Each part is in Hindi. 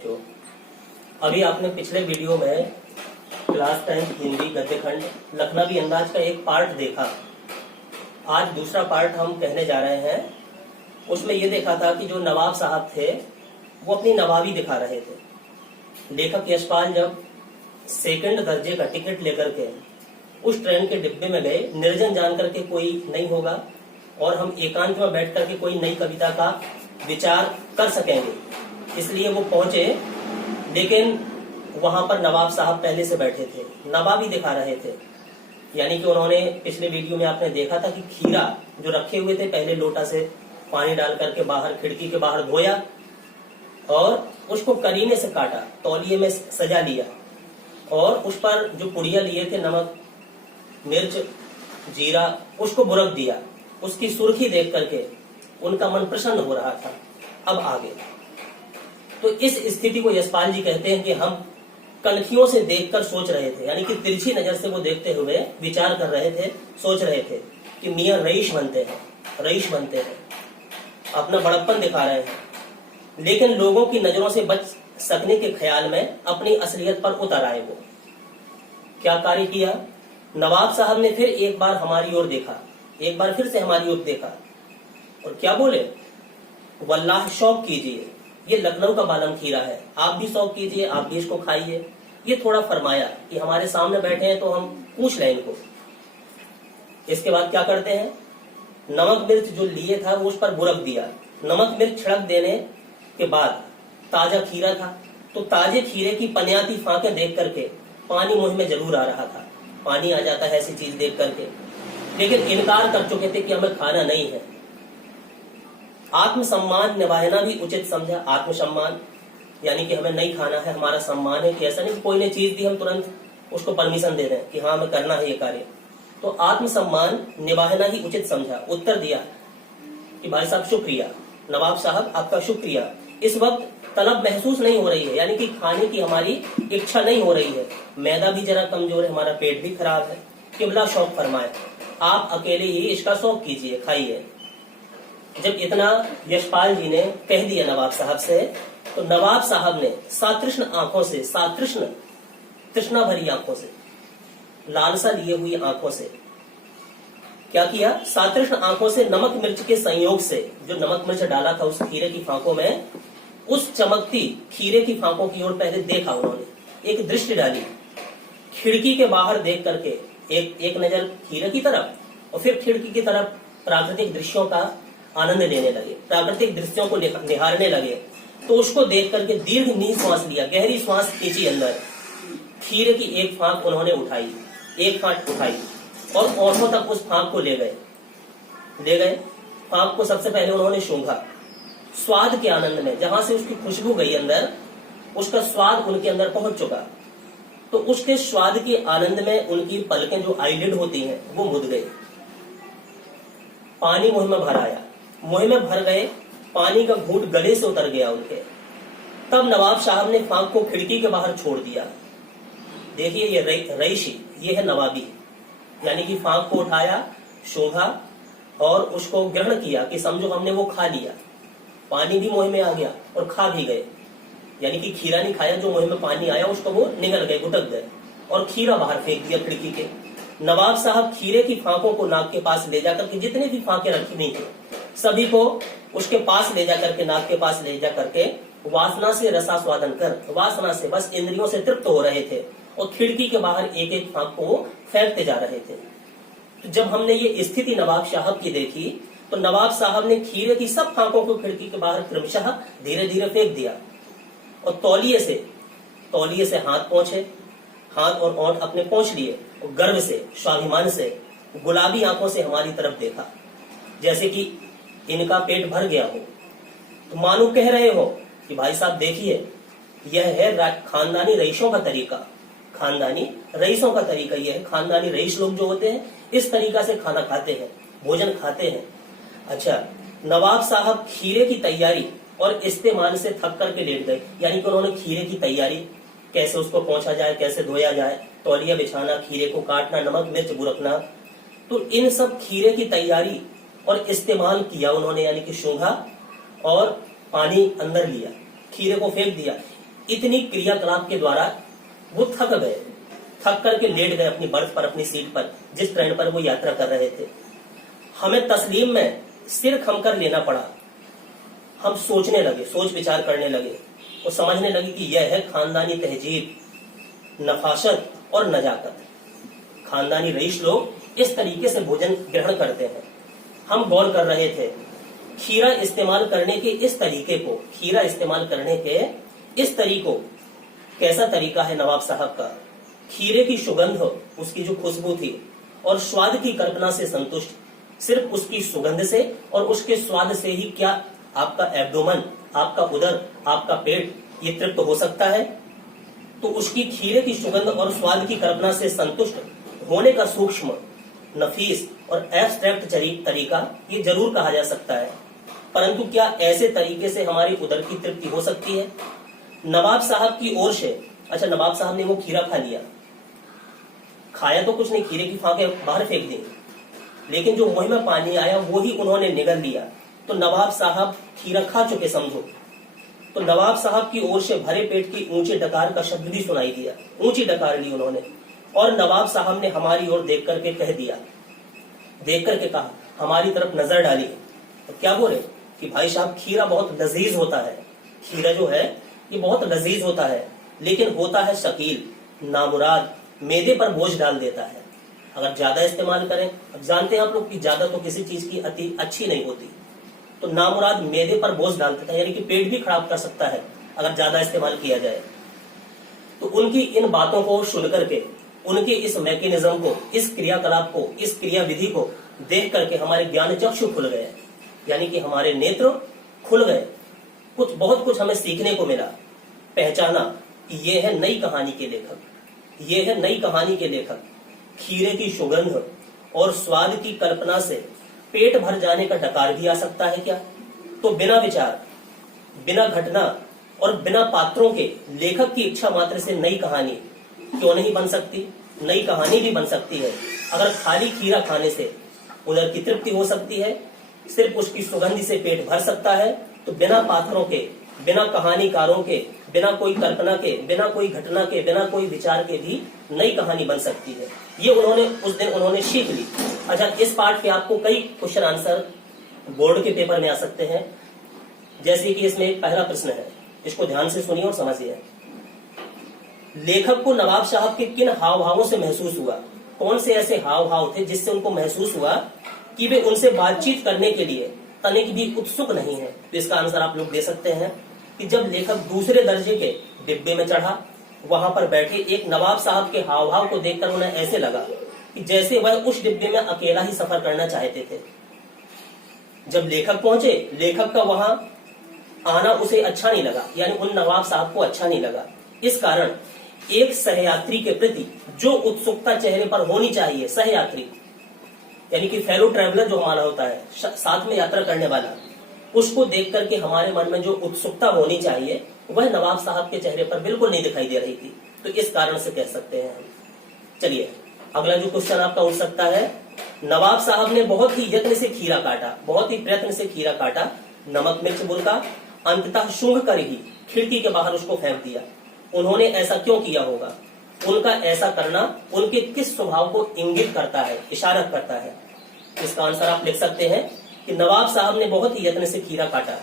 तो अभी आपने पिछले वीडियो में क्लास 10 हिंदी गद्य खंड लखनवी अंदाज का एक पार्ट देखा। आज दूसरा पार्ट हम कहने जा रहे हैं। उसमें यह देखा था कि जो नवाब साहब थे वो अपनी नवाबी दिखा रहे थे। लेखक यशपाल जब सेकंड दर्जे का टिकट लेकर के उस ट्रेन के डिब्बे में गए, निर्जन जान करके कोई नहीं होगा और हम एकांत में बैठ करके कोई नई कविता का विचार कर सकेंगे, इसलिए वो पहुंचे। लेकिन वहां पर नवाब साहब पहले से बैठे थे, नवाबी दिखा रहे थे। यानी कि उन्होंने पिछले वीडियो में आपने देखा था कि खीरा जो रखे हुए थे पहले लोटा से पानी डाल करके बाहर खिड़की के बाहर धोया और उसको करीने से काटा, तौलिए में सजा लिया और उस पर जो पुड़िया लिए थे नमक मिर्च जीरा उसको बुरक दिया। उसकी सुर्खी देख करके उनका मन प्रसन्न हो रहा था। अब आगे तो इस स्थिति को यशपाल जी कहते हैं कि हम कनखियों से देखकर सोच रहे थे, यानी कि तिरछी नजर से वो देखते हुए विचार कर रहे थे, सोच रहे थे कि मियां रईस बनते हैं, अपना बड़प्पन दिखा रहे हैं, लेकिन लोगों की नजरों से बच सकने के ख्याल में अपनी असलियत पर उतर आए। वो क्या कार्य किया? नवाब साहब ने फिर एक बार हमारी ओर देखा, एक बार फिर से हमारी ओर देखा और क्या बोले, वल्लाह शौक कीजिए, ये लखनऊ का बालम खीरा है, आप भी शौक कीजिए, आप भी इसको खाइए। ये थोड़ा फरमाया कि हमारे सामने बैठे हैं तो हम पूछ लें इनको। इसके बाद क्या करते हैं, नमक मिर्च जो लिए था वो उस पर बुरक दिया। नमक मिर्च छिड़क देने के बाद ताजा खीरा था, तो ताजे खीरे की पनियाती फांकें देख करके पानी मुंह में जरूर आ रहा था। पानी आ जाता है ऐसी चीज देख करके, लेकिन इनकार कर चुके थे कि हमें खाना नहीं है। आत्मसम्मान निभाना भी उचित समझा। आत्मसम्मान यानी कि हमें नहीं खाना है, हमारा सम्मान है कि ऐसा नहीं कोई ने चीज दी हम तुरंत उसको परमिशन दे दें कि हाँ हमें करना है ये कार्य। तो आत्मसम्मान निभाना ही उचित समझा। उत्तर दिया कि भाई साहब शुक्रिया, नवाब साहब आपका शुक्रिया। इस वक्त तलब महसूस नहीं हो रही है, यानी कि खाने की हमारी इच्छा नहीं हो रही है। मैदा भी जरा कमजोर है, हमारा पेट भी खराब है। किबला शौक फरमाए, आप अकेले ही इसका शौक कीजिए, खाइए। जब इतना यशपाल जी ने कह दिया नवाब साहब से, तो नवाब साहब ने सातृष्ण आंखों से, तृष्णा भरी आंखों से, लालसा लिए हुई आंखों से क्या किया, सातृष्ण आंखों से नमक मिर्च के संयोग से जो नमक मिर्च डाला था उस खीरे की फांकों में, उस चमकती खीरे की फांकों की ओर पहले देखा। उन्होंने एक दृष्टि डाली, खिड़की के बाहर देख करके एक नजर खीरे की तरफ और फिर खिड़की की तरफ प्राकृतिक दृश्यों का आनंद लेने लगे, प्राकृतिक दृश्यों को निहारने लगे। तो उसको देख करके दीर्घ नींद सांस लिया, गहरी सांस खींची अंदर। खीरे की एक फांक उन्होंने उठाई, एक फांक उठाई और ओठों तक उस फांक को ले गए। फांक को सबसे पहले उन्होंने सूंघा, स्वाद के आनंद में, जहां से उसकी खुशबू गई अंदर, उसका स्वाद उनके अंदर पहुंच चुका। तो उसके स्वाद के आनंद में उनकी पलकें जो आईलिड होती हैं वो मुद गई। पानी मुंह में भर आया, मुंह में भर गए, पानी का घूंट गले से उतर गया उनके। तब नवाब साहब ने फांक को खिड़की के बाहर छोड़ दिया। देखिए ये रईशी, ये है नवाबी, यानी कि फांक को उठाया, सूंघा और उसको ग्रहण किया कि समझो हमने वो खा लिया। पानी भी मुंह में आ गया और खा भी गए, यानी कि खीरा नहीं खाया, जो मुंह में पानी आया उसको वो निगल गए, गुटक गए और खीरा बाहर फेंक दिया खिड़की के। नवाब साहब खीरे की फांकों को नाक के पास ले जाकर के, जितने भी फांकें रखी हुई थी सभी को उसके पास ले जाकर के, नाक के पास ले जाकर के वासना से रसास्वादन कर, वासना से बस इंद्रियों से तृप्त हो रहे थे और खिड़की के बाहर एक एक फांक को फेंकते जा रहे थे। तो जब हमने ये स्थिति नवाब साहब की देखी तो नवाब साहब ने खीरे की सब फांकों को खिड़की के बाहर क्रमशः धीरे धीरे फेंक दिया और तौलिए से हाथ पहुंचे, हाथ और ओंठ अपने पहुंच लिए और गर्व से, स्वाभिमान से, गुलाबी आंखों से हमारी तरफ देखा, जैसे कि इनका पेट भर गया हो। तो मानो कह रहे हो कि भाई साहब देखिए, यह है खानदानी रईसों का तरीका, खानदानी रईसों का तरीका। यह है खानदानी रईस लोग जो होते हैं इस तरीका से खाना खाते हैं, भोजन खाते हैं। अच्छा, नवाब साहब खीरे की तैयारी और इस्तेमाल से थक करके लेट गए, यानी कि उन्होंने खीरे की तैयारी, कैसे उसको पहुंचा जाए, कैसे धोया जाए, तौलिया बिछाना, खीरे को काटना, नमक मिर्च बुरकना, तो इन सब खीरे की तैयारी और इस्तेमाल किया उन्होंने, यानी कि सूंघा और पानी अंदर लिया, खीरे को फेंक दिया। इतनी क्रियाकलाप के द्वारा वो थक गए, थक करके लेट गए अपनी बर्थ पर, अपनी सीट पर, जिस ट्रेन पर वो यात्रा कर रहे थे। हमें तस्लीम में सिर खम कर लेना पड़ा। हम सोचने लगे, सोच विचार करने लगे और समझने लगे कि यह है खानदानी तहजीब, नफासत और नजाकत। खानदानी रईस लोग इस तरीके से भोजन ग्रहण करते हैं। हम गौर कर रहे थे खीरा इस्तेमाल करने के इस तरीके को, खीरा इस्तेमाल करने के इस तरीको, कैसा तरीका है नवाब साहब का। खीरे की सुगंध, उसकी जो खुशबू थी और स्वाद की कल्पना से संतुष्ट, सिर्फ उसकी सुगंध से और उसके स्वाद से ही क्या आपका एब्डोमन, आपका उदर, आपका पेट ये तृप्त हो सकता है? तो उसकी खीरे की सुगंध और स्वाद की कल्पना से संतुष्ट होने का सूक्ष्म, नफीस और एब्स्ट्रैक्ट तरीका ये जरूर कहा जा सकता है। परंतु क्या ऐसे तरीके से हमारी उदर की तृप्ति हो सकती है? नवाब साहब की ओर से, अच्छा नवाब साहब ने वो खीरा खा लिया, खाया तो कुछ नहीं, खीरे की फांके बाहर फेंक दी, लेकिन जो मुंह में पानी आया वो ही उन्होंने निगल लिया। तो नवाब साहब खीरा खा चुके समझो। तो नवाब साहब की ओर से भरे पेट की ऊंची डकार का शब्द भी सुनाई दिया, ऊंची डकार ली उन्होंने, और नवाब साहब ने हमारी ओर देख करके कह दिया, देख करके कहा, हमारी तरफ नजर डाली। तो क्या बोले कि भाई साहब खीरा बहुत लजीज होता है, खीरा जो है ये बहुत लजीज होता है, लेकिन होता है शकील, नामुराद, मैदे पर बोझ डाल देता है अगर ज्यादा इस्तेमाल करें। अब जानते हैं आप लोग कि ज्यादा तो किसी चीज की अति अच्छी नहीं होती, तो नामुराद मैदे पर बोझ डाल देता है, यानी कि पेट भी खराब कर सकता है अगर ज्यादा इस्तेमाल किया जाए। तो उनकी इन बातों को सुन करके, उनके इस मैकेनिज्म को, इस क्रियाकलाप को, इस क्रियाविधि को देख करके हमारे ज्ञान चक्षु खुल गए, यानी कि हमारे नेत्र खुल गए। बहुत कुछ हमें सीखने को मिला, पहचाना कि ये है नई कहानी के लेखक, ये है नई कहानी के लेखक। खीरे की सुगंध और स्वाद की कल्पना से पेट भर जाने का डकार भी आ सकता है क्या? तो बिना विचार, बिना घटना और बिना पात्रों के लेखक की इच्छा मात्र से नई कहानी क्यों नहीं बन सकती? नई कहानी भी बन सकती है। अगर खाली खीरा खाने से उदर की तृप्ति हो सकती है, सिर्फ उसकी सुगंध से पेट भर सकता है, तो बिना पात्रों के, बिना कहानीकारों के, बिना कोई कल्पना के, बिना कोई घटना के, बिना कोई विचार के भी नई कहानी बन सकती है। ये उन्होंने उस दिन उन्होंने सीख ली। अच्छा, इस पार्ट पे आपको कई क्वेश्चन आंसर बोर्ड के पेपर में आ सकते हैं। जैसे कि इसमें एक पहला प्रश्न है, इसको ध्यान से सुनिए और समझिए। लेखक को नवाब साहब के किन हाव भावों से महसूस हुआ? कौन से ऐसे हाव भाव थे जिससे उनको महसूस हुआ कि वे उनसे बातचीत करने के लिए तनिक भी उत्सुक नहीं है? तो इसका आंसर आप लोग दे सकते हैं कि जब लेखक दूसरे दर्जे के डिब्बे में चढ़ा, वहां पर बैठे एक नवाब साहब के हाव भाव को देखकर उन्हें ऐसे लगा कि जैसे वह उस डिब्बे में अकेला ही सफर करना चाहते थे। जब लेखक पहुंचे, लेखक का वहां आना उसे अच्छा नहीं लगा, यानी उन नवाब साहब को अच्छा नहीं लगा। इस कारण एक सहयात्री के प्रति जो उत्सुकता चेहरे पर होनी चाहिए, सहयात्री यानी कि फेलो ट्रेवलर जो हमारा होता है, साथ में यात्रा करने वाला, उसको देख करके हमारे मन में जो उत्सुकता होनी चाहिए वह नवाब साहब के चेहरे पर बिल्कुल नहीं दिखाई दे रही थी। तो इस कारण से कह सकते हैं हम। चलिए अगला जो क्वेश्चन आपका उठ सकता है, नवाब साहब ने बहुत ही यत्न से खीरा काटा, बहुत ही प्रयत्न से खीरा काटा, नमक मिर्च बुनका, अंततः सूंघ कर ही खिड़की के बाहर उसको फेंक दिया। उन्होंने ऐसा क्यों किया होगा? उनका ऐसा करना उनके किस स्वभाव को इंगित करता है, इशारा करता है? इसका आंसर आप लिख सकते हैं कि नवाब साहब ने बहुत ही यत्न से खीरा काटा,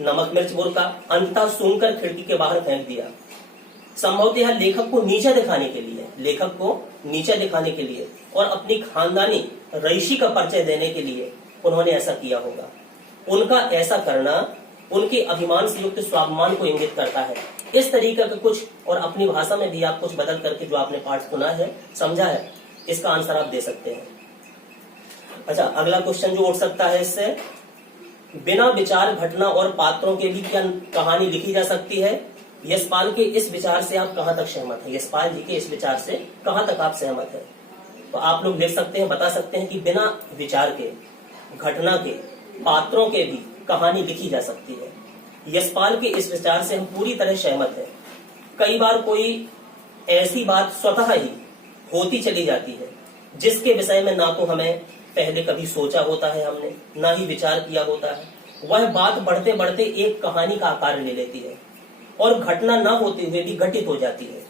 नमक मिर्च बुनका, अंततः सूंघकर खिड़की के बाहर फेंक दिया। संभवतः लेखक को नीचा दिखाने के लिए, लेखक को नीचा दिखाने के लिए और अपनी खानदानी रईसी का परिचय देने के लिए उन्होंने ऐसा किया होगा। उनका ऐसा करना उनके अभिमान से युक्त स्वाभिमान को इंगित करता है। इस तरीके के कुछ और अपनी भाषा में भी आप कुछ बदल करके जो आपने पाठ सुना है, समझा है, इसका आंसर आप दे सकते हैं। अच्छा, अगला क्वेश्चन जो उठ सकता है इससे, बिना विचार, घटना और पात्रों के भी क्या कहानी लिखी जा सकती है? यशपाल के इस विचार से आप कहां तक सहमत है? यशपाल जी के इस विचार से कहां तक आप सहमत है? तो आप लोग लिख सकते हैं, बता सकते हैं कि बिना विचार के, घटना के, पात्रों के भी कहानी लिखी जा सकती है। यशपाल के इस विचार से हम पूरी तरह सहमत हैं। कई बार कोई ऐसी बात स्वतः ही होती चली जाती है जिसके विषय में ना तो हमें पहले कभी सोचा होता है हमने, ना ही विचार किया होता है। वह बात बढ़ते बढ़ते एक कहानी का आकार ले लेती है और घटना न होते हुए भी घटित हो जाती है।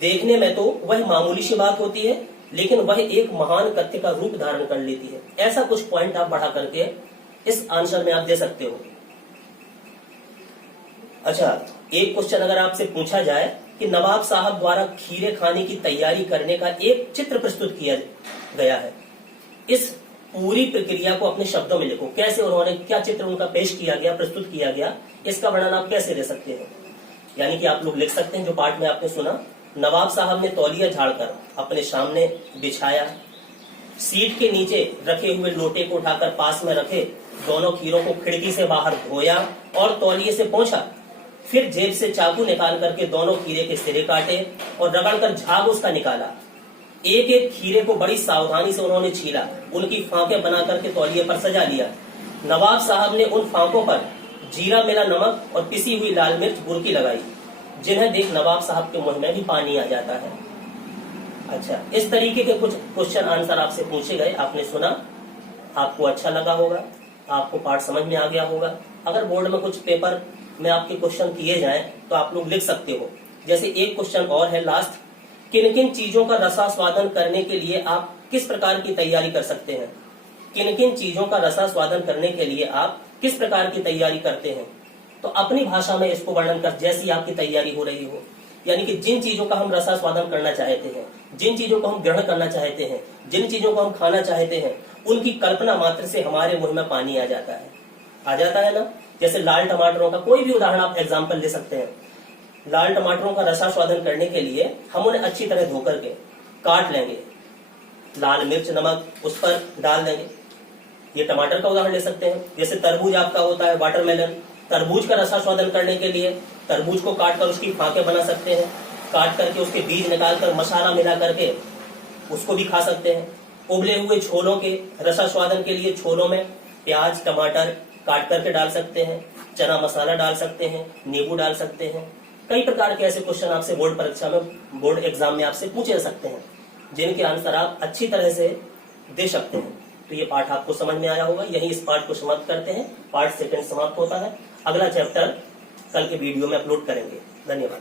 देखने में तो वह मामूली सी बात होती है, लेकिन वह एक महान तथ्य का रूप धारण कर लेती है। ऐसा कुछ पॉइंट आप बढ़ा करके इस आंसर में आप दे सकते हो। अच्छा, एक क्वेश्चन अगर आपसे पूछा जाए कि नवाब साहब द्वारा खीरे खाने की तैयारी करने का एक चित्र प्रस्तुत किया गया है, इस पूरी प्रक्रिया को अपने शब्दों में लिखो। कैसे उन्होंने, क्या चित्र उनका पेश किया गया, प्रस्तुत किया गया, इसका वर्णन आप कैसे दे सकते हैं। यानी कि आप लोग लिख सकते हैं जो पार्ट में आपने सुना। नवाब साहब ने तौलिया झाड़कर अपने सामने बिछाया, सीट के नीचे रखे हुए लोटे को उठाकर पास में रखे, दोनों खीरों को खिड़की से बाहर धोया और तौलिए से पोंछा, फिर जेब से चाकू निकाल करके दोनों खीरे के सिरे काटे और रगड़कर झाग उसका निकाला। एक एक खीरे को बड़ी सावधानी से उन्होंने छीला, उनकी फांके बना करके तौलिए पर सजा लिया। नवाब साहब ने उन फांकों पर जीरा मिला नमक और पिसी हुई लाल मिर्च बुरकी लगाई, जिन्हें देख नवाब साहब के मुंह में भी पानी आ जाता है। अच्छा, इस तरीके के कुछ क्वेश्चन आंसर आपसे पूछे गए, आपने सुना, आपको अच्छा लगा होगा, आपको पाठ समझ में आ गया होगा। अगर बोर्ड में कुछ पेपर में आपके क्वेश्चन किए जाएं तो आप लोग लिख सकते हो। जैसे एक क्वेश्चन और है लास्ट, किन किन चीजों का रसास्वादन करने के लिए आप किस प्रकार की तैयारी कर सकते हैं। किन किन चीजों का रसास्वादन करने के लिए आप किस प्रकार की तैयारी करते हैं, तो अपनी भाषा में इसको वर्णन कर, जैसी आपकी तैयारी हो रही हो। यानी कि जिन चीजों का हम रसास्वादन करना चाहते हैं, जिन चीजों को हम ग्रहण करना चाहते हैं, जिन चीजों को हम खाना चाहते हैं, उनकी कल्पना मात्र से हमारे मुंह में पानी आ जाता है ना। जैसे लाल टमाटरों का कोई भी उदाहरण आप एग्जाम्पल ले सकते हैं। लाल टमाटरों का रसास्वादन करने के लिए हम उन्हें अच्छी तरह धो करके काट लेंगे, लाल मिर्च नमक उस पर डाल देंगे। ये टमाटर का उदाहरण ले सकते हैं। जैसे तरबूज आपका होता है, वाटरमेलन, तरबूज का रसास्वादन करने के लिए तरबूज को काट कर उसकी फांके बना सकते हैं, काट करके उसके बीज निकाल कर मसाला मिला करके उसको भी खा सकते हैं। उबले हुए छोलों के रसास्वादन के लिए छोलों में प्याज टमाटर काट करके डाल सकते हैं, चना मसाला डाल सकते हैं, नींबू डाल सकते हैं। कई प्रकार के ऐसे क्वेश्चन आपसे बोर्ड परीक्षा में, बोर्ड एग्जाम में आपसे पूछे जा सकते हैं, जिनके आंसर आप अच्छी तरह से दे सकते हैं। तो ये पाठ आपको समझ में आया होगा। यही इस पाठ को समाप्त करते हैं। पार्ट सेकंड समाप्त होता है। अगला चैप्टर कल के वीडियो में अपलोड करेंगे। धन्यवाद।